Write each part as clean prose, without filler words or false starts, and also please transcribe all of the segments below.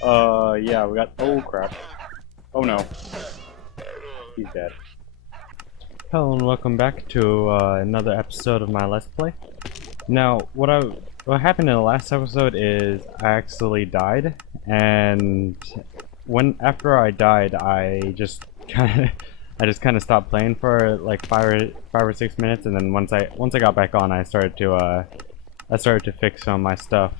Yeah, we got. Oh crap. Oh no. He's dead. Hello and welcome back to another episode of my Let's Play. Now, what happened in the last episode is I actually died, and after I died, I just kind of stopped playing for like five or 6 minutes, and then once I got back on, I started to fix some of my stuff.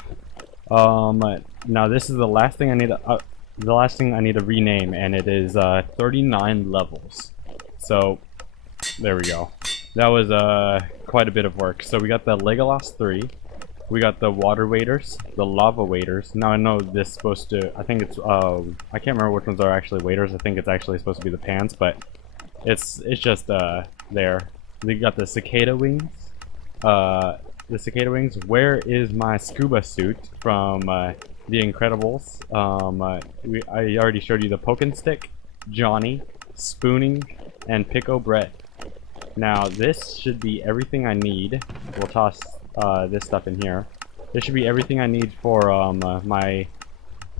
Now this is the last thing I need to rename, and it is 39 levels. So there we go. That was quite a bit of work. So we got the Legolas 3, we got the water waders, the lava waders. Now I know this is supposed to, I think it's I can't remember which ones are actually waders. I think it's actually supposed to be the pants, but it's just there. We got the cicada wings. Where is my scuba suit from The Incredibles? I already showed you the poking stick, Johnny, spooning, and Pico Brett. Now this should be everything I need. We'll toss this stuff in here. This should be everything I need for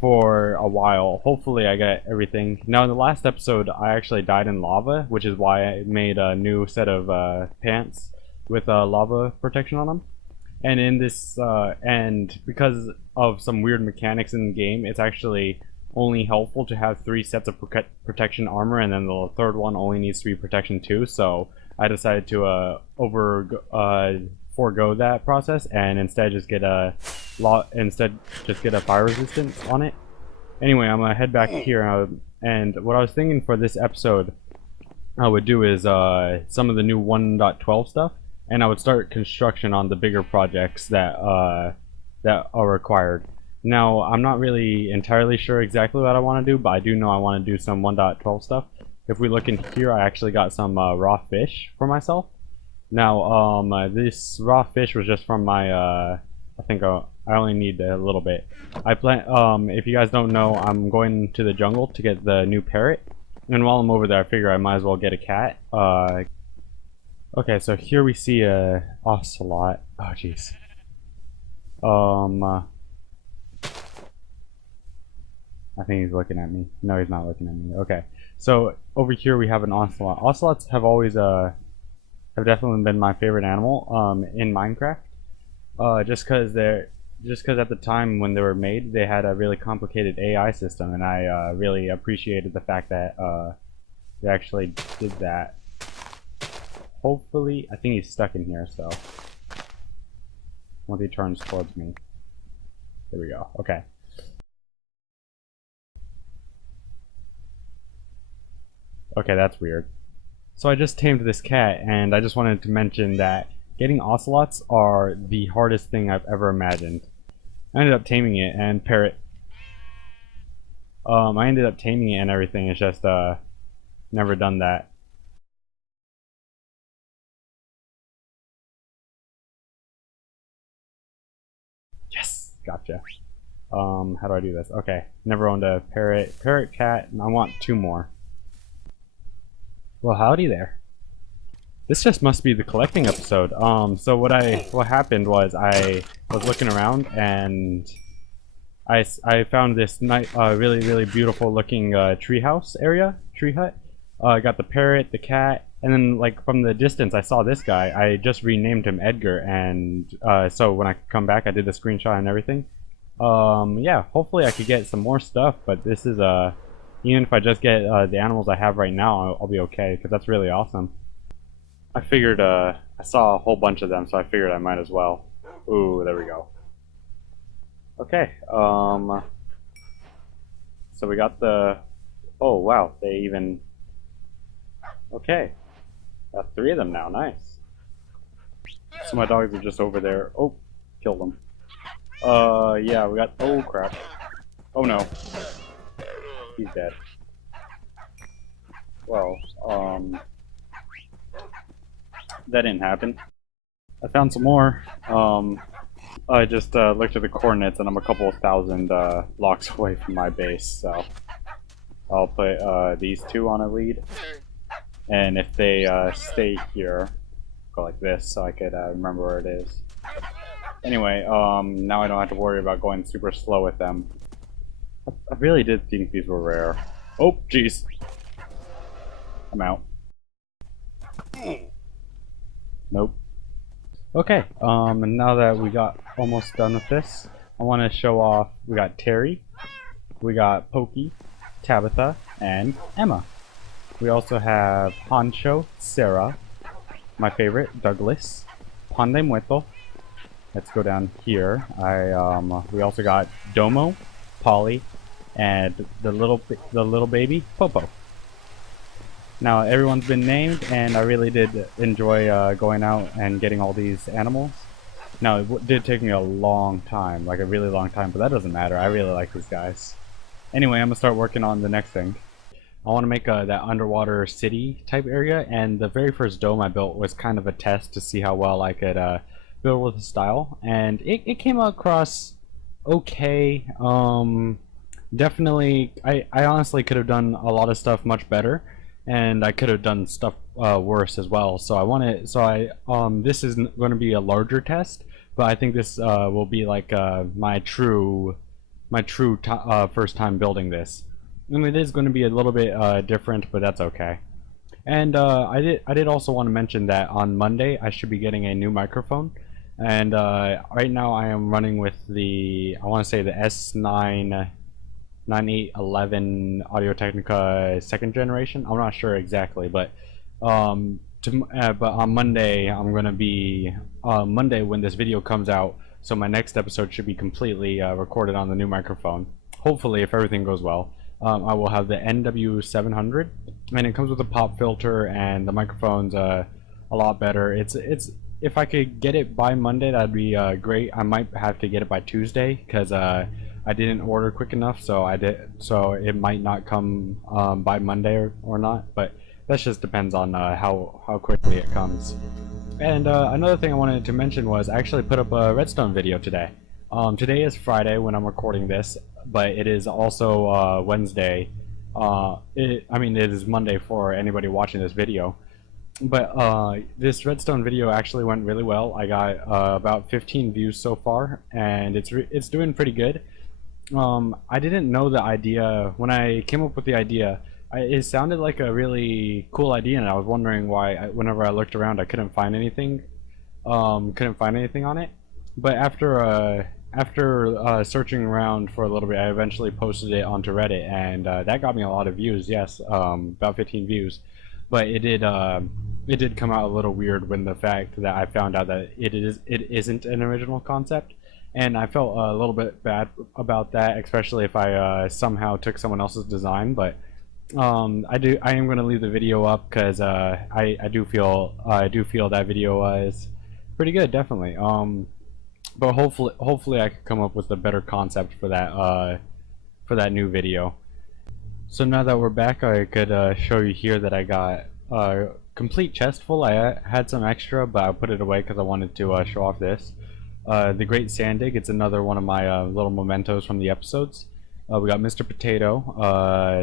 for a while. Hopefully I get everything. Now in the last episode I actually died in lava, which is why I made a new set of pants with lava protection on them. And in this and because of some weird mechanics in the game, it's actually only helpful to have 3 sets of protection armor, and then the third one only needs to be protection 2. So I decided to forego that process and instead just get a fire resistance on it. Anyway, I'm gonna head back here, and what I was thinking for this episode I would do is some of the new 1.12 stuff, and I would start construction on the bigger projects that are required. Now, I'm not really entirely sure exactly what I want to do, but I do know I want to do some 1.12 stuff. If we look in here, I actually got some raw fish for myself. Now, this raw fish was just from my, I think I only need a little bit. If you guys don't know, I'm going to the jungle to get the new parrot. And while I'm over there, I figure I might as well get a cat. Okay, so here we see a ocelot. Oh, jeez. I think he's looking at me. No, he's not looking at me. Okay, so over here we have an ocelot. Ocelots have always have definitely been my favorite animal in Minecraft. Just because at the time when they were made, they had a really complicated AI system, and I really appreciated the fact that they actually did that. Hopefully, I think he's stuck in here, so once he turns towards me. There we go. Okay. Okay, that's weird. So I just tamed this cat, and I just wanted to mention that getting ocelots are the hardest thing I've ever imagined. I ended up taming it and parrot. I ended up taming it and everything. It's just never done that. Yes, gotcha. How do I do this? Okay, never owned a parrot, cat, and I want 2 more. Well, howdy there. This just must be the collecting episode. So what happened was I was looking around, and I found this really beautiful looking tree hut. I got the parrot, the cat, and then like from the distance I saw this guy. I just renamed him Edgar, and so when I come back I did the screenshot and everything. Yeah, hopefully I could get some more stuff, but this is even if I just get the animals I have right now, I'll be okay, because that's really awesome. I figured, I saw a whole bunch of them, so I figured I might as well. Ooh, there we go. Okay, so we got the, oh wow, they even, okay, got 3 of them now, nice. So my dogs are just over there. Oh, killed them. Yeah, we got, oh crap. Oh no. He's dead. Well, that didn't happen. I found some more. I just looked at the coordinates, and I'm a couple of thousand blocks away from my base, so I'll put these 2 on a lead, and if they stay here, go like this, so I could remember where it is. Anyway, now I don't have to worry about going super slow with them. I really did think these were rare. Oh, jeez. I'm out. Nope. Okay, and now that we got almost done with this, I want to show off, we got Terry, we got Pokey, Tabitha, and Emma. We also have Honcho, Sarah, my favorite, Douglas, Pan de Muerto. Let's go down here. We also got Domo, Polly, and the little baby, Popo. Now everyone's been named, and I really did enjoy going out and getting all these animals. Now it did take me a long time, like a really long time, but that doesn't matter. I really like these guys. Anyway, I'm gonna start working on the next thing. I want to make that underwater city type area, and the very first dome I built was kind of a test to see how well I could build with the style, and it came across okay. Definitely, I honestly could have done a lot of stuff much better, and I could have done stuff worse as well. So this is going to be a larger test, but I think this will be like my true first time building this. I mean, it is going to be a little bit different, but that's okay. And I did also want to mention that on Monday I should be getting a new microphone, and right now I am running with the, I want to say, the S9 9811 Audio-Technica 2nd generation. I'm not sure exactly, but but on Monday I'm gonna be Monday when this video comes out. So my next episode should be completely recorded on the new microphone. Hopefully, if everything goes well, I will have the NW700, and it comes with a pop filter, and the microphone's a lot better. It's if I could get it by Monday, that'd be great. I might have to get it by Tuesday because I didn't order quick enough, so it might not come by Monday or not, but that just depends on how quickly it comes. And another thing I wanted to mention was I actually put up a redstone video today. Today is Friday when I'm recording this, but it is also Wednesday. It is Monday for anybody watching this video. But this redstone video actually went really well. I got about 15 views so far, and it's doing pretty good. I didn't know the idea when I came up with the idea. It sounded like a really cool idea, and I was wondering why whenever I looked around I couldn't find anything on it. But after searching around for a little bit, I eventually posted it onto Reddit, and that got me a lot of views. Yes, about 15 views. But it did come out a little weird when the fact that I found out that it isn't an original concept. And I felt a little bit bad about that, especially if I somehow took someone else's design. But I am going to leave the video up because I do feel that video is pretty good, definitely. But hopefully I could come up with a better concept for that new video. So now that we're back, I could show you here that I got a complete chest full. I had some extra, but I put it away because I wanted to show off this. The Great Sand Dig, it's another one of my little mementos from the episodes. We got Mr. Potato,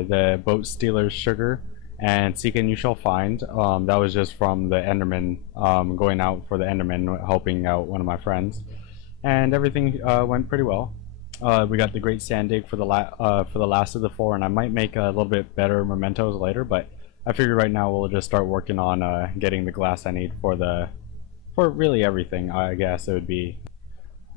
the Boat Stealer's Sugar, and Seek and You Shall Find. That was just from the Enderman, going out for the Enderman, helping out one of my friends. And everything went pretty well. We got the Great Sand Dig for the last of the 4, and I might make a little bit better mementos later, but I figure right now we'll just start working on getting the glass I need for really everything, I guess it would be.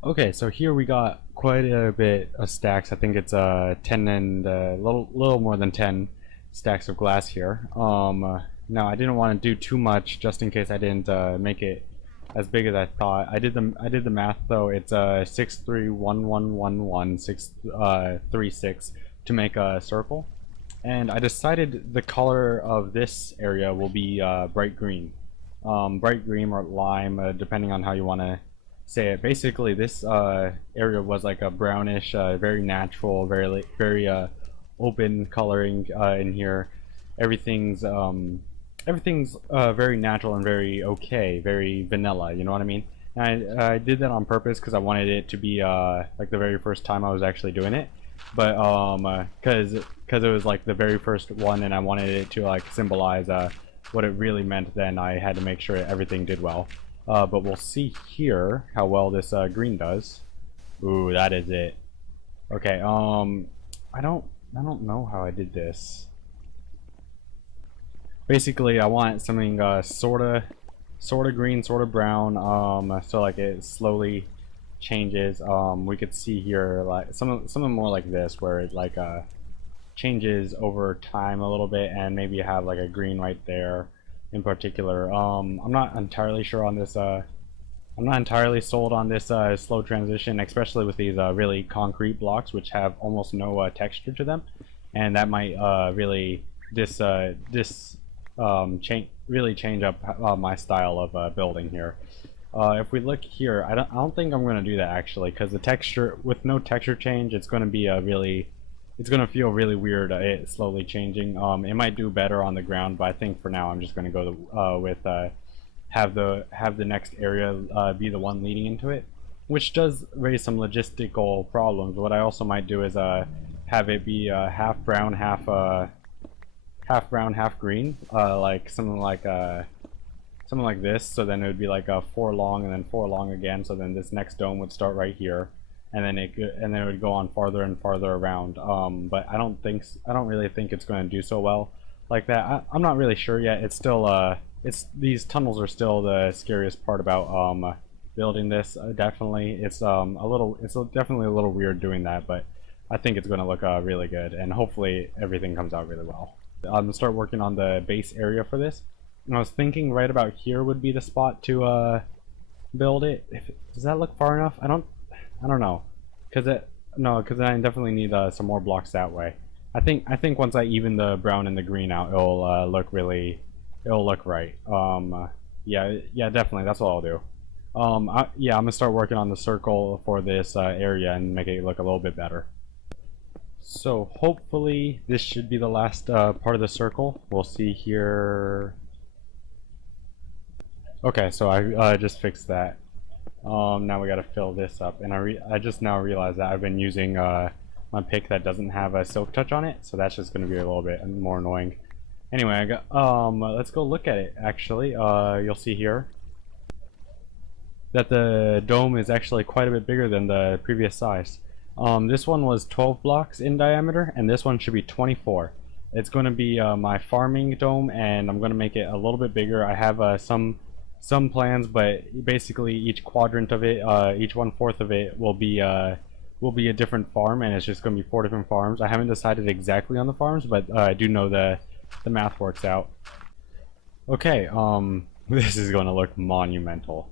Okay, so here we got quite a bit of stacks. I think it's 10 and a little more than 10 stacks of glass here. Now I didn't want to do too much just in case I didn't make it as big as I thought. I did the math though. It's 631111636 to make a circle, and I decided the color of this area will be bright green or lime, depending on how you want to say it. Basically, this area was like a brownish, very natural, very open coloring in here. Everything's very natural and very okay, very vanilla, you know what I mean? And I did that on purpose because I wanted it to be like the very first time I was actually doing it, but because it was like the very first one and I wanted it to like symbolize what it really meant, then I had to make sure everything did well. But we'll see here how well this green does. Ooh, that is it. Okay, I don't know how I did this. Basically, I want something sorta green, sorta brown. So like it slowly changes. We could see here like something more like this, where it like changes over time a little bit, and maybe you have like a green right there in particular. I'm not entirely sure on this. I'm not entirely sold on this slow transition, especially with these really concrete blocks, which have almost no texture to them, and that might really really change up my style of building here. If we look here, I don't think I'm going to do that actually, because the texture with no texture change, it's going to be it's going to feel really weird. It slowly changing. It might do better on the ground, but I think for now I'm just going to go with have the next area be the one leading into it, which does raise some logistical problems. What I also might do is have it be half brown, half green, like something like this. So then it would be like 4 long and then 4 long again. So then this next dome would start right here, and then it would go on farther and farther around. But I don't really think it's going to do so well like that. I'm not really sure yet. It's still these tunnels are still the scariest part about building this. Definitely, it's definitely a little weird doing that, but I think it's going to look really good, and hopefully everything comes out really well. I'm gonna start working on the base area for this, and I was thinking right about here would be the spot to build it. Does that look far enough? I don't know, because I definitely need some more blocks that way. I think once I even the brown and the green out, it'll look right. Yeah, definitely. That's what I'll do. Yeah, I'm gonna start working on the circle for this area and make it look a little bit better. So hopefully this should be the last part of the circle. We'll see here. Okay, so I just fixed that. Now we gotta fill this up, and I just now realized that I've been using my pick that doesn't have a silk touch on it, so that's just gonna be a little bit more annoying. Anyway, let's go look at it. Actually, you'll see here that the dome is actually quite a bit bigger than the previous size. This one was 12 blocks in diameter, and this one should be 24. It's going to be my farming dome, and I'm going to make it a little bit bigger. I have some plans, but basically each quadrant of it, each 1/4 of it will be a different farm, and it's just going to be 4 different farms. I haven't decided exactly on the farms, but I do know the math works out. Okay, this is going to look monumental.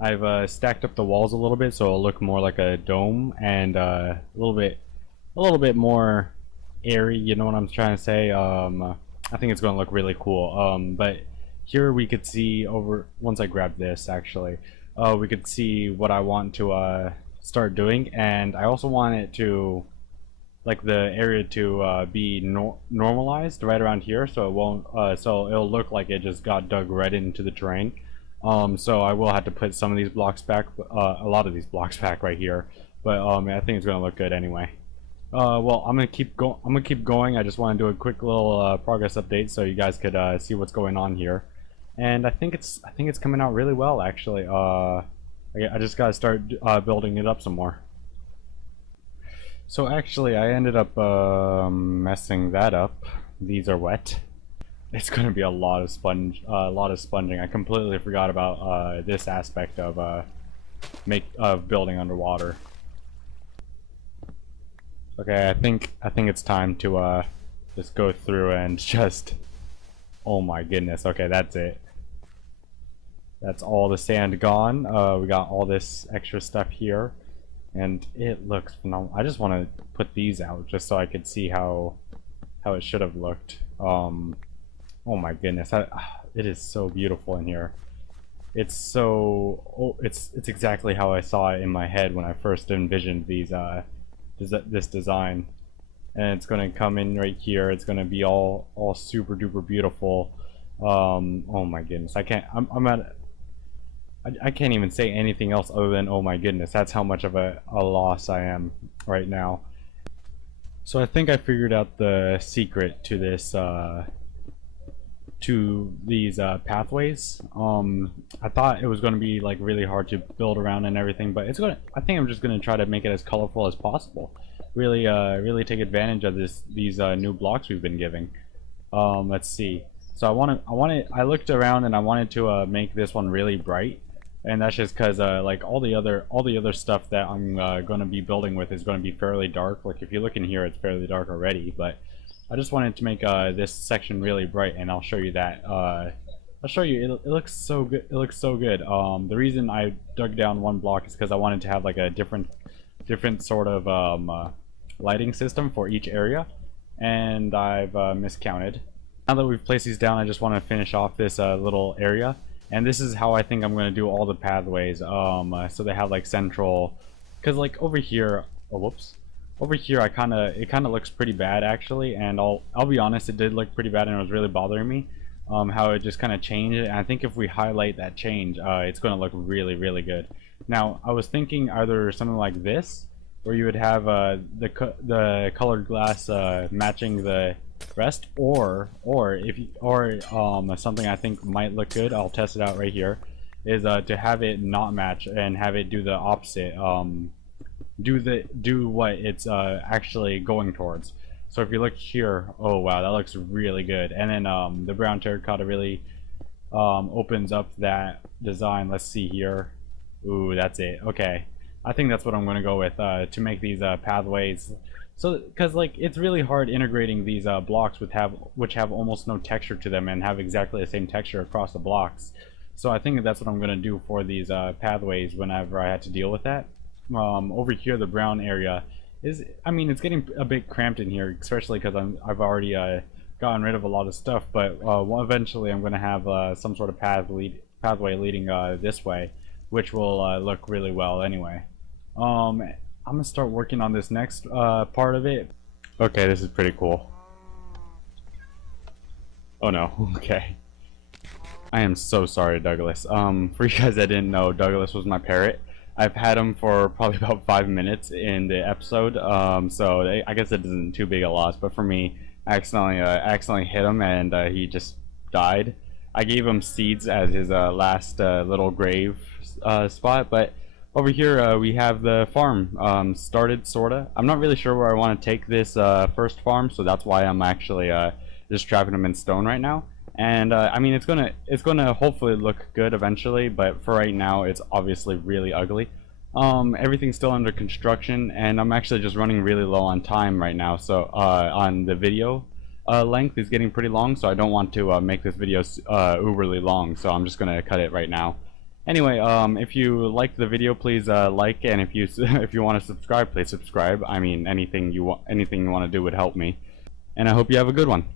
I've stacked up the walls a little bit so it'll look more like a dome, and a little bit more airy, you know what I'm trying to say. I think it's going to look really cool. But here we could see once I grab this actually, we could see what I want to start doing, and I also want it to, like, the area to be normalized right around here, so it won't so it'll look like it just got dug right into the terrain. So I will have to put some of these blocks back, a lot of these blocks back right here, but I think it's gonna look good anyway. Well, I'm gonna keep going. I just want to do a quick little progress update so you guys could see what's going on here, and I think it's coming out really well actually. I just gotta start building it up some more. So actually, I ended up messing that up. These are wet. It's going to be a lot of sponging. I completely forgot about this aspect of building underwater. Okay, I think it's time to just go through and just, oh my goodness. Okay, that's it. That's all the sand gone. We got all this extra stuff here, and it looks phenomenal. I just want to put these out just so I could see how it should have looked. Oh my goodness, it is so beautiful in here. It's so, it's exactly how I saw it in my head when I first envisioned this design. And it's gonna come in right here. It's gonna be all super duper beautiful. Oh my goodness, I can't even say anything else other than oh my goodness. That's how much of a loss I am right now. So I think I figured out the secret to this to these pathways. I thought it was going to be like really hard to build around and everything, but I think I'm just going to try to make it as colorful as possible. really take advantage of these new blocks we've been giving. Let's see. So I looked around and I wanted to make this one really bright, and that's just because like all the other stuff that I'm going to be building with is going to be fairly dark. Like if you look in here, it's fairly dark already, but I just wanted to make this section really bright, and I'll show you that. I'll show you. It looks so good. It looks so good. The reason I dug down one block is because I wanted to have like a different sort of lighting system for each area, and I've miscounted. Now that we've placed these down, I just want to finish off this little area, and this is how I think I'm going to do all the pathways. So they have like central, because like over here, oh whoops, over here it kind of looks pretty bad actually, and I'll be honest, it did look pretty bad and it was really bothering me. How it just kind of changed, and I think if we highlight that change, it's going to look really good. Now I was thinking either something like this, where you would have the colored glass matching the rest, or something I think might look good. I'll test it out right here. Is to have it not match and have it do the opposite. Do what it's actually going towards. So if you look here, oh wow, that looks really good. And then the brown terracotta really opens up that design. Let's see here. Ooh, that's it. Okay, I think that's what I'm going to go with to make these pathways. So, because like it's really hard integrating these blocks which have almost no texture to them and have exactly the same texture across the blocks. So I think that's what I'm going to do for these pathways whenever I had to deal with that. Over here, the brown area is, I mean, it's getting a bit cramped in here, especially because I've already gotten rid of a lot of stuff. But eventually, I'm going to have some sort of pathway leading this way, which will look really well anyway. I'm gonna start working on this next part of it. Okay, this is pretty cool. Oh no. Okay. I am so sorry, Douglas. For you guys that didn't know, Douglas was my parrot. I've had him for probably about 5 minutes in the episode, so I guess it isn't too big a loss. But for me, I accidentally hit him and he just died. I gave him seeds as his last little grave spot, but over here we have the farm started, sorta. I'm not really sure where I want to take this first farm, so that's why I'm actually just trapping them in stone right now. And I mean, it's gonna hopefully look good eventually, but for right now, it's obviously really ugly. Everything's still under construction, and I'm actually just running really low on time right now. So on the video length is getting pretty long, so I don't want to make this video uberly long. So I'm just gonna cut it right now. Anyway, if you liked the video, please like, and if you want to subscribe, please subscribe. I mean, anything you want to do would help me. And I hope you have a good one.